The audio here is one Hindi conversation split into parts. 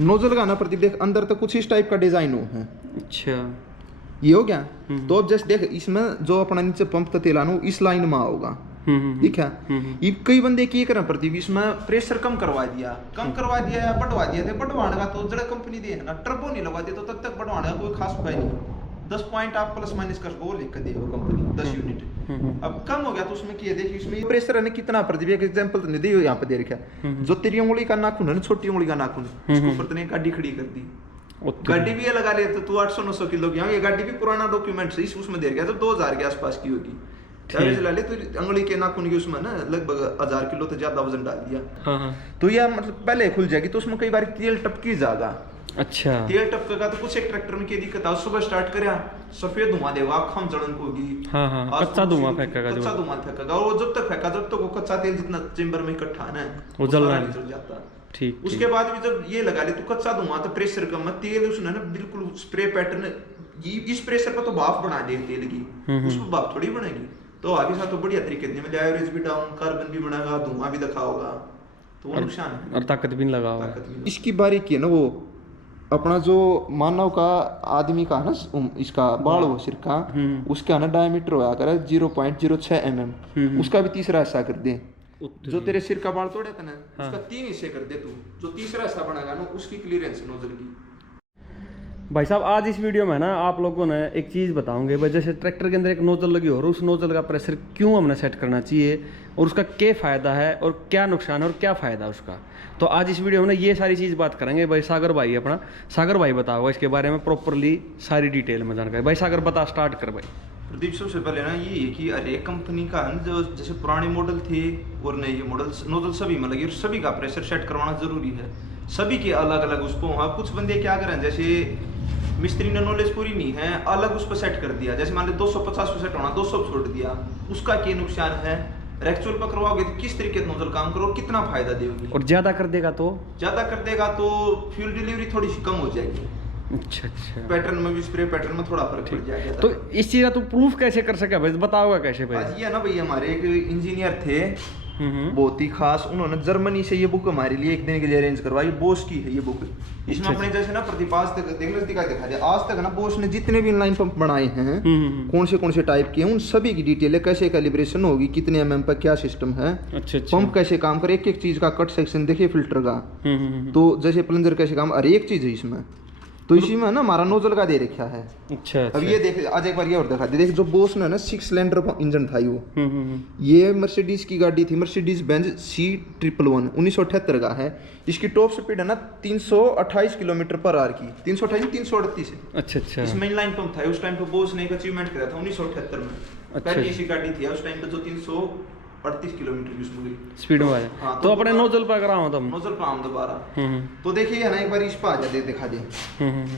नोजल का ना प्रदीप देख अंदर तक कुछ इस टाइप का डिजाइन हो है। अच्छा ये हो गया। तो अब जैसे देख इसमें जो अपना नीचे पंप का तेल आना इस लाइन में होगा, ठीक है। ये कई बंदे की करें प्रदीप इसमें प्रेशर कम करवा दिया या बढ़वा दिया थे। बढ़वाने का तो जरा कंपनी दे है ना टर्बो नहीं लगवा दिया तो तब तक बढ़वाने का कोई खास उपाय नहीं। 10 पॉइंट आप प्लस माइनस कर वो लिख कर दे कंपनी 10 यूनिट। अब कम हो गया तो उसमें क्या देखिए इसमें प्रेशर है कितना प्रदीप एक एग्जांपल तो नहीं दी यहाँ पे दे रखा है। जो तेरी उंगली का नाखून है ना छोटी उंगली का नाखून उसके ऊपर तूने गाड़ी खड़ी कर दी। गाड़ी भी ये लगा लिया तो तू 800-900 किलो की। ये गाड़ी भी पुराना डॉक्यूमेंट से उसमें दे रखा है तो 2000 के आसपास की होगी। चला ले तो उंगली के नाखून की उसमें ना लगभग 1000 किलो तो ज्यादा वजन डाल दिया। तो यह मतलब पहले खुल जाएगी तो उसमें कई बार तेल टपकी जाएगा। अच्छा तेल टपकेगा तो कुछ एक ट्रैक्टर में क्या दिक्कत है सुबह स्टार्ट करे सफेद धुआं देगा आँखों जलन होगी। कच्चा धुआं फेंकेगा और वो जब तक फेंका जब तक वो कच्चा तेल जितना चेंबर में इकट्ठा है वो जल जाता। ठीक उसके बाद भी जब ये लगा ले तो कच्चा धुआं तो प्रेशर कम है तेल उसने ना बिल्कुल स्प्रे पैटर्न इस प्रेशर पर तो भाप बना दे तेल की उसमें भाप थोड़ी बनेगी। तो आगे साथ तो बढ़िया तरीके से मिले एवरेज भी डाउन कार्बन भी बनेगा धुआं भी दिखाओगा तो वो नुकसान है और ताकत भी नहीं लगा। इसकी बारीकी है ना वो अपना जो मानव का आदमी का ना इसका बाल हो सिर का उसका ना डायमीटर होया करे 0.06 mm उसका भी तीसरा हिस्सा कर दे। जो तेरे सिर का बाल तोड़े था ना उसका 3 हिस्से कर दे तू जो तीसरा हिस्सा बनेगा ना उसकी क्लियरेंस नोजल की। भाई साहब आज इस वीडियो में ना आप लोगों ने एक चीज़ बताऊंगे भाई जैसे ट्रैक्टर के अंदर एक नोजल लगी हो और उस नोजल का प्रेशर क्यों हमने सेट करना चाहिए और उसका क्या फ़ायदा है और क्या नुकसान है और क्या फ़ायदा उसका। तो आज इस वीडियो में ना ये सारी चीज़ बात करेंगे। भाई सागर भाई अपना सागर भाई बताओगे इसके बारे में प्रॉपरली सारी डिटेल में जानकारी। भाई सागर बता स्टार्ट कर भाई। प्रदीप सबसे पहले ना ये है कि अरे कंपनी का जो जैसे पुराने मॉडल थे और नए मॉडल नोजल सभी में लगी और सभी का प्रेशर सेट करवाना जरूरी है। सभी के अलग अलग उसको कुछ बंदे क्या करें जैसे मिस्त्री ने नॉलेज पूरी नहीं है अलग उस पर सेट कर दिया जैसे मान लो 250 पे सेट होना 200 छोड़ दिया उसका क्या नुकसान है। एक्चुअल पर करवाओगे तो किस तरीके से नोजल काम करो कितना फायदा देगी और ज्यादा कर देगा तो फ्यूल डिलीवरी थोड़ी सी कम हो जाएगी। अच्छा पैटर्न में भी स्प्रे पैटर्न में थोड़ा फर्क पड़ जाएगा। तो इस चीज का तू प्रूफ कैसे कर सके भाई बताओगा कैसे भाई। आज ये ना भाई हमारे एक इंजीनियर थे बहुत ही खास उन्होंने जर्मनी से ये बुक हमारे लिए एक दिन के लिए अरेंज करवाई। बोस की है ये बुक। इसमें अपने जैसे ना प्रदीप आज तक दिखा दे आज तक ना बोस ने जितने भी इनलाइन पंप बनाए हैं कौन से टाइप के हैं उन सभी की डिटेल है कैसे कैलिब्रेशन होगी कितने mm पर क्या सिस्टम है पंप कैसे काम करे एक एक चीज का कट सेक्शन देखिए फिल्टर का तो जैसे प्लंजर कैसे काम हर एक चीज है इसमें। तो इसी में ना हमारा नोजल का दे रखा है। अच्छा अब ये देख आज एक बार ये और दिखा दे देख जो बोस ने ना 6 सिलेंडर इंजन था वो ये मर्सिडीज की गाड़ी थी मर्सिडीज बेंज C111 1978 का है। इसकी टॉप स्पीड है ना 328 किलोमीटर पर आवर की 338 है। अच्छा इसमें इनलाइन पंप था उस टाइम पे बोस ने एक अचीवमेंट करा था 1978 में। पहली ऐसी गाड़ी थी उस टाइम पे जो 338 किलोमीटर की उसमें स्पीड में है। हाँ, तो अपने नोजल पर कराओ तुम नोजल पर हम दोबारा तो देखिए ना एक बार इस पर आ जाते दिखा दे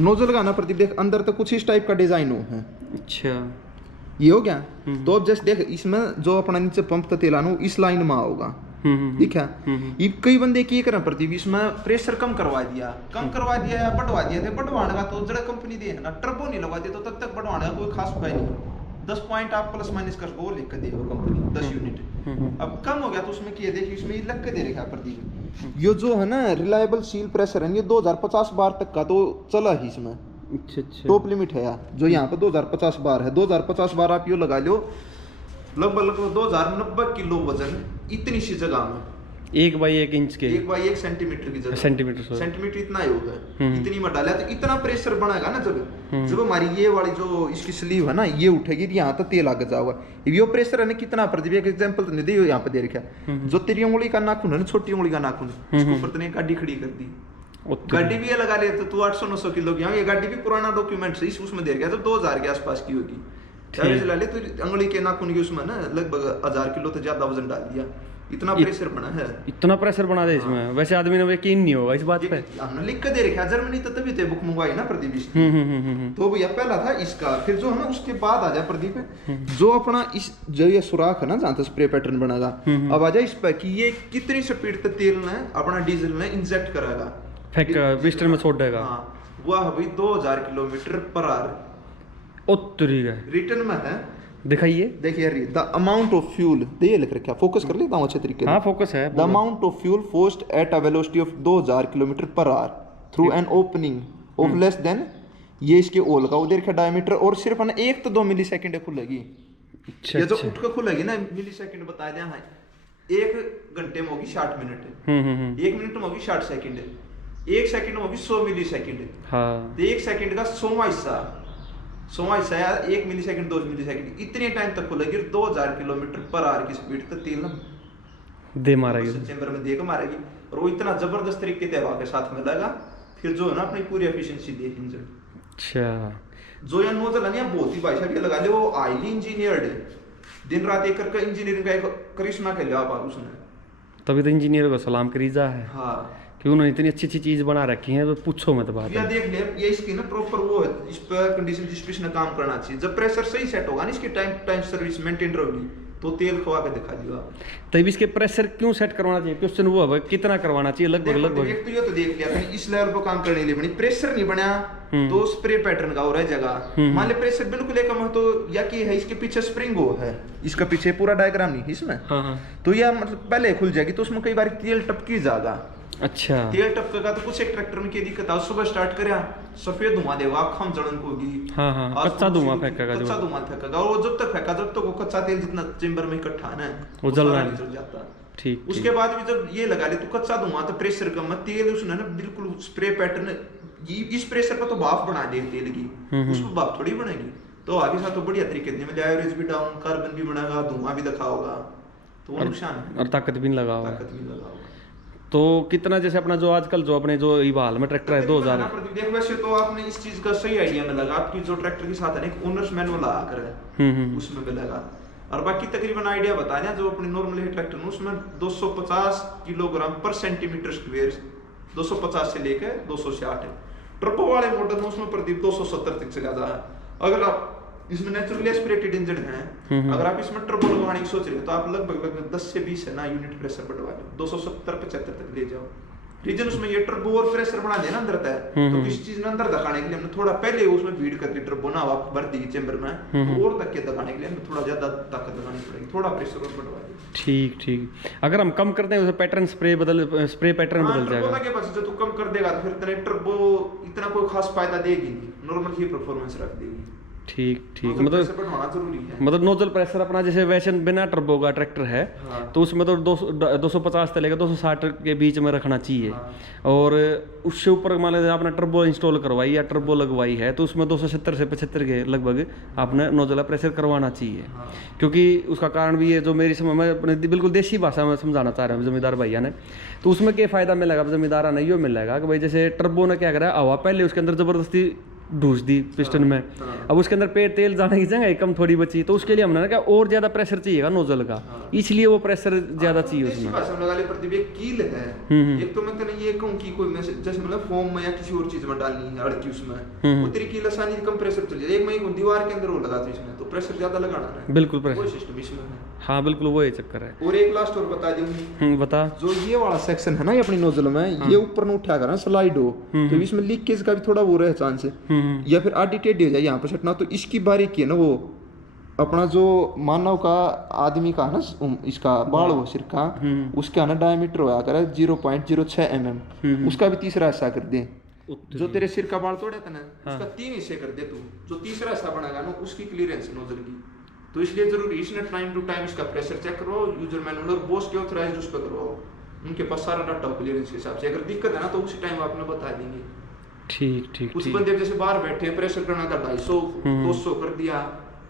नोजल का ना प्रदीप देख अंदर तक कुछ इस टाइप का डिजाइन हो है। अच्छा ये हो गया। तो अब जैसे देख इसमें जो अपना नीचे पंप का तेल आना इस लाइन में होगा, ठीक है। ये कई बंदे की करें प्रदीप इसमें प्रेशर कम करवा दिया या बढ़वा दिया थे। बढ़वाने का तो जरा कंपनी दे है ना टर्बो नहीं लगवा दिया तो तब तक बढ़वाने का कोई खास उपाय नहीं। 10 पॉइंट आप प्लस माइनस कर वो लिख कर दे कंपनी 10 यूनिट। अब कम हो गया तो उसमें क्या देखिए इसमें लग के दे रखा है प्रदीप ये जो है ना रिलायबल सील प्रेशर है ये 2050 बार तक का तो चला ही इसमें। अच्छा टॉप लिमिट है यार जो यहाँ पे 2050 बार है 2050 बार आप यो लगा लो लगभग 2090 किलो वजन इतनी सी जगह में 1 इंच के 1 सेंटीमीटर की जगह सेंटीमीटर इतना ही होगा इतनी में डाला तो इतना प्रेशर बनेगा ना जब हमारी ये वाली जो इसकी स्लीव है ना ये उठेगी यहाँ तक तेल आगे जाओगा। ये प्रेशर है ना कितना प्रदीप एक एग्जांपल तो नहीं दी यहाँ पे दे रखा है जो तेरी उंगली का नाखून है ना छोटी उंगली का नाखून उसके ऊपर तूने गाड़ी खड़ी कर दी। गाड़ी भी ये लगा लिया तो तू 800-900 किलो की। ये गाड़ी भी पुराना डॉक्यूमेंट से उसमें दे रखा है जब 2000 के आसपास की होगी। चला ले तो उंगली के नाखून की उसमें ना लगभग 1000 किलो तो ज्यादा वजन डाल दिया। इतना प्रेशर बना है इतना प्रेशर बना दे इसमें। हाँ। वैसे आदमी ने यकीन नहीं होगा इस बात पे। हमने लिख के दे रखा है जर्मनी तो तभी तो बुक मंगवाई ना प्रदीप इसकी। तो भैया पहला था इसका फिर जो है ना उसके बाद आ जाए प्रदीप जो अपना इस जो ये सुराख है ना जहाँ तक स्प्रे पैटर्न बनेगा अब आ जाए इस पर कि ये कितनी स्पीड तक तेल ने अपना डीजल में इंजेक्ट कराएगा फेंक पिस्टन में छोड़ देगा। वह भाई 2000 किलोमीटर पर आवर उत्तरी का रिटर्न में है। दिखाइए देखिए द अमाउंट ऑफ फ्यूल ये लिख रखा है फोकस कर लेता हूँ अच्छे तरीके से। हाँ फोकस है। The amount of fuel forced at a velocity of 2000 kilometre per hour through an opening of less than, ये इसके ओल का उधर का डायमीटर, और सिर्फ ना 1 तो 2 मिलीसेकंड खुलेगी। अच्छा, ये जो उठ के खुलेगी ना मिलीसेकंड बता दिया है, 1 घंटे में होगी 60 मिनट, 1 मिनट में होगी 60 सेकंड, 1 सेकंड में होगी 100 मिलीसेकंड। हाँ, तो 1 सेकंड का 100वां हिस्सा या 1 मिलीसेकंड 2 मिलीसेकंड इतने टाइम तक खुलेगी। 2000 किलोमीटर पर आवर की स्पीड तक तेल ना दे मारेगी, चेंबर में देकर मारेगी, और वो इतना जबरदस्त तरीके से हवा के साथ में लगा, फिर जो है ना अपनी पूरी एफिशिएंसी दे इंजन। अच्छा, जो यार नोजल है ना बहुत ही भाई साहब ये लगा ले, वो हाईली इंजीनियर्ड है, दिन रात एक करके इंजीनियरिंग का एक करिश्मा कर लिया आप उसने। तभी तो इंजीनियर को सलाम करीजा है हाँ, कि उन्होंने इतनी अच्छी अच्छी चीज बना रखी है, तो पूछो मत बात ये है। देख ले, ये इसकी ना प्रॉपर वो है, इस पर कंडीशन जिस पे इसने काम करना चाहिए। जब प्रेशर सही सेट होगा ना, इसकी टाइम सर्विस मेंटेन रहेगी, तो तेल खवा के दिखा दिया। तभी इसके प्रेशर क्यों सेट करवाना चाहिए, क्वेश्चन वो है कितना करवाना चाहिए लगभग एक तो ये तो देख लिया था, इस लेवल पर काम करने के लिए बनी, प्रेशर नहीं बना तो स्प्रे पैटर्न का हो रहा है जगह। मान ले प्रेशर बिल्कुल कम है, तो या कि है इसके पीछे स्प्रिंग हो है, इसका पीछे पूरा डायग्राम नहीं इसमें। हाँ, तो यह मतलब पहले खुल जाएगी, तो उसमें कई बार तेल टपकी जाएगा। अच्छा, तेल टपकेगा तो कुछ एक ट्रैक्टर में क्या दिक्कत है, सुबह स्टार्ट करे सफेद धुआं देगा, खम जलन होगी, हाँ, कच्चा धुआं फेंकेगा, कच्चा धुआं फेंकेगा, और वो जब तक फेंका जब तक वो कच्चा तेल जितना चेंबर में इकट्ठा है ना वो जल रहा जल जाता। ठीक, उसके बाद भी जब ये लगा ले तो कच्चा धुआं तो प्रेशर कम है, तेल उसने ना बिल्कुल स्प्रे पैटर्न, इस प्रेशर पर तो भाप बना दे तेल की, उस पर भाप थोड़ी बनेगी। तो आगे साथ तो बढ़िया तरीके से मिले, एवरेज भी डाउन, कार्बन भी बनेगा, धुआं भी दिखा होगा, तो वो नुकसान है, और ताकत भी नहीं लगा होगा। ताकत भी लगा होगा। तो कितना जैसे अपना जो आजकल जो अपने जो ये हाल में ट्रैक्टर है 2000, देख वैसे तो आपने इस चीज का सही आइडिया मिलेगा, आपकी जो ट्रैक्टर के साथ है ना एक ओनर्स मैनुअल आकर है, उसमें मिलेगा। और बाकी तकरीबन आइडिया बता दें, जो अपनी नॉर्मल है ट्रैक्टर में उसमें 250 किलोग्राम पर सेंटीमीटर स्क्वायर, 250 से लेकर 260 है। ट्रबो वाले मॉडल में उसमें प्रदीप 270 तक चला जाता है। अगर आप इसमें नेचुरली एस्पिरेटेड इंजन है, अगर आप इसमें टर्बो लगवाने की सोच रहे हो तो आप लगभग 10 से 20 है ना यूनिट प्रेशर बढ़वा लो, 270-75 तक ले जाओ। रीजन उसमें ये टर्बो और प्रेशर बना देना अंदर तय, तो किसी चीज में अंदर दिखाने के लिए हमने थोड़ा पहले उसमें फीड करके टर्बो ना आप भर दी चेंबर में, तो और तक के दिखाने के लिए हमें थोड़ा ज्यादा ताकत लगानी पड़ेगी, थोड़ा प्रेशर और बढ़वा दे। ठीक। अगर हम कम करते हैं उसे पैटर्न स्प्रे पैटर्न बदल जाएगा। टर्बो के पास जो तू कम कर देगा तो फिर तेरे टर्बो इतना कोई खास फायदा देगी नहीं, नॉर्मल ही परफॉर्मेंस रख देगी। ठीक, मतलब मतलब नोजल प्रेशर अपना जैसे वैसे बिना टर्बो का ट्रैक्टर है, हाँ। तो उसमें तो 250 से लेकर 260 के बीच में रखना चाहिए। हाँ। और उससे ऊपर मान लीजिए आपने टर्बो इंस्टॉल करवाई या टर्बो लगवाई है, तो उसमें 270 से 75 के लगभग आपने नोजल प्रेशर करवाना चाहिए। हाँ। क्योंकि उसका कारण भी है, जो मेरी समझ में अपने बिल्कुल देसी भाषा में समझाना चाह रहे हैं जमींदार भैया ने, तो उसमें क्या फ़ायदा मिलेगा जमींदार ने, ये मिलेगा कि भाई जैसे टर्बो ने क्या करा, हवा पहले उसके अंदर ज़बरदस्ती ढूस दी पिस्टन में, अब उसके अंदर तेल जाने की जगह कम थोड़ी बची, तो उसके लिए हमने ना क्या और ज्यादा प्रेशर चाहिएगा नोजल का, इसलिए वो प्रेशर ज्यादा चाहिए उसमें। कील है, एक तो मैं ये कहूं कि कोई जैसे मतलब फोम में या किसी और चीज में डालनी है अड़की उसमें, वो तेरी कील आसानी से कम प्रेशर चल जाए। एक मैं दीवार के अंदर वो लगा इसमें तो प्रेशर ज्यादा लगाना है, बिल्कुल प्रेशर वो सिस्टम इसमें है। हाँ बिल्कुल वही चक्कर है। और एक लास्ट और बता दूं, बता, जो ये वाला सेक्शन है ना ये अपनी नोजल में, ये ऊपर न उठा कर स्लाइड हो, तो इसमें लीकेज का भी थोड़ा वो रहे चांस है, या फिर आधी टेढ़ी हो जाए यहाँ पर सटना, तो इसकी बारीकी है ना, वो अपना जो मानव का आदमी का ना इसका बाल हो सिर का, उसका ना डायमीटर होया करे 0.06 mm, उसका भी तीसरा हिस्सा कर दे। जो तेरे सिर का बाल तोड़े था ना, उसका 3 हिस्से कर दे तू, जो तीसरा हिस्सा बनेगा ना उसकी क्लियरेंस नोजल की। तो इसलिए जरूरी इसने टाइम टू टाइम इसका प्रेशर चेक करो, यूजर मैनुअल और बॉस के ऑथराइज्ड उस पर करो, उनके पास सारा डाटा क्लियरेंस के हिसाब से। अगर दिक्कत है ना तो उसी टाइम आपने बता देंगे। ठीक। उस बंदे जैसे बाहर बैठे प्रेशर करना था 250-200 कर दिया,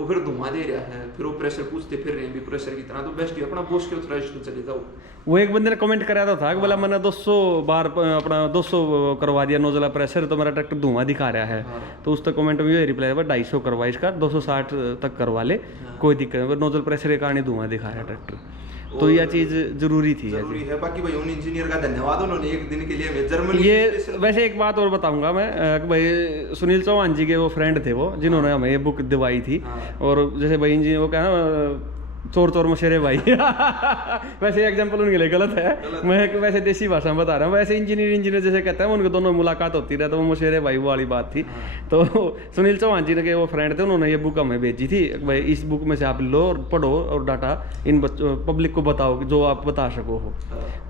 और फिर धुआं दे रहा है, फिर वो प्रेशर पूछते फिर रहे भी प्रेशर कितना, तो बेस्ट अपना बॉस के ऑथराइज्ड चले जाओ। वो एक बंदे ने कमेंट कराया था कि बोला मैंने 200 बार अपना 200 करवा दिया नोजला प्रेशर, तो मेरा ट्रैक्टर धुआं दिखा रहा है। तो उस तक कमेंट में ये रिप्लाई है 250 करवा, इसका 260 तक करवा ले, कोई दिक्कत नहीं, नोजल प्रेशर के कारण धुआं दिखा रहा है ट्रैक्टर। तो यह चीज़ जरूरी थी, जरूरी है। बाकी भाई उन इंजीनियर का धन्यवाद, उन्होंने एक दिन के लिए जर्मनी ये वैसे एक बात और बताऊंगा मैं कि भाई सुनील चौहान जी के वो फ्रेंड थे वो, जिन्होंने हमें ये बुक दिवाई थी। और जैसे भाई इंजीनियर वो क्या चोर चोर मशेरे भाई वैसे एग्जांपल उनके लिए गलत है, मैं वैसे देसी भाषा में बता रहा हूँ। वैसे इंजीनियर जैसे कहते हैं उनके दोनों मुलाकात होती रहे, तो वो मशेरे भाई वो वाली बात थी। तो सुनील चौहान जी के वो फ्रेंड थे, उन्होंने ये बुक हमें भेजी थी, भाई इस बुक में से आप लो और पढ़ो और डाटा इन बच्चों पब्लिक को बताओ जो आप बता सको हो।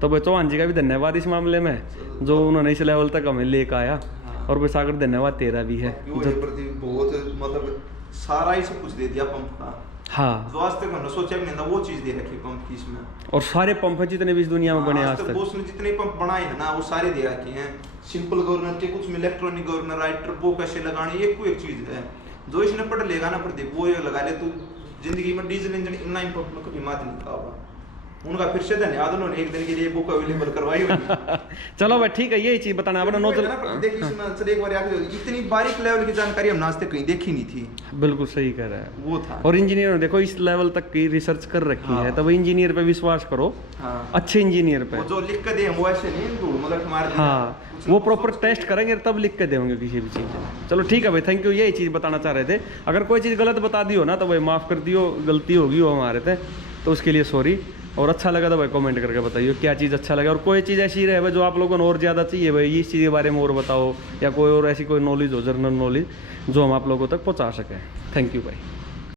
तो भाई चौहान जी का भी धन्यवाद इस मामले में, जो उन्होंने इस लेवल तक हमें लेकर आया। और भाई सागर धन्यवाद तेरा भी है, बहुत मतलब सारा ही सब कुछ दे दिया पंप का। हाँ, जो आज तक हमने सोचा भी नहीं था वो चीज दे रखी पंप की इसमें। और सारे पंप है जितने भी इस दुनिया में बने आज तक, उसने जितने पंप बनाए हैं ना वो सारे दे रखे हैं। सिंपल गवर्नर के, कुछ में इलेक्ट्रॉनिक गवर्नर, राइटर वो कैसे लगाने, एक को एक चीज है। जो इसने पढ़ लेगा ना प्रदीप, वो ये लगा ले तो जिंदगी में डीजल इंजन इनलाइन पंप में कभी मात नहीं खाओगा। उनका फिर से धन्यवाद, उन्होंने एक दिन के लिए बुक अवेलेबल करवाई हुई। चलो भाई ठीक है, यही चीज बताना आपने नोजल। देखिए इसमें सर एक बार आके इतनी बारीक लेवल की जानकारी हम आज तक कहीं देखी नहीं थी। बिल्कुल सही कह रहा है वो था। और इंजीनियर ने देखो इस लेवल तक की रिसर्च कर रखी है, तब इंजीनियर पे विश्वास करो। हाँ। अच्छे इंजीनियर पे, वो जो लिख के दे वो ऐसे नहीं धूल मतलब मार दिया। हाँ, वो प्रॉपर टेस्ट करेंगे तब लिख के देंगे किसी भी चीज़। चलो ठीक है भाई, थैंक यू, यही चीज़ बताना चाह रहे थे। अगर कोई चीज़ गलत बता दी हो ना तो भाई माफ़ कर दियो, गलती होगी हो हमारे थे, तो उसके लिए सॉरी। और अच्छा लगा तो भाई कमेंट करके बताइए क्या चीज़ अच्छा लगा, और कोई चीज़ ऐसी रहे भाई जो आप लोगों को और ज़्यादा चाहिए भाई इस चीज़ के बारे में और बताओ, या कोई और ऐसी कोई नॉलेज हो, जनरल नॉलेज जो हम आप लोगों तक पहुँचा सकें। थैंक यू भाई।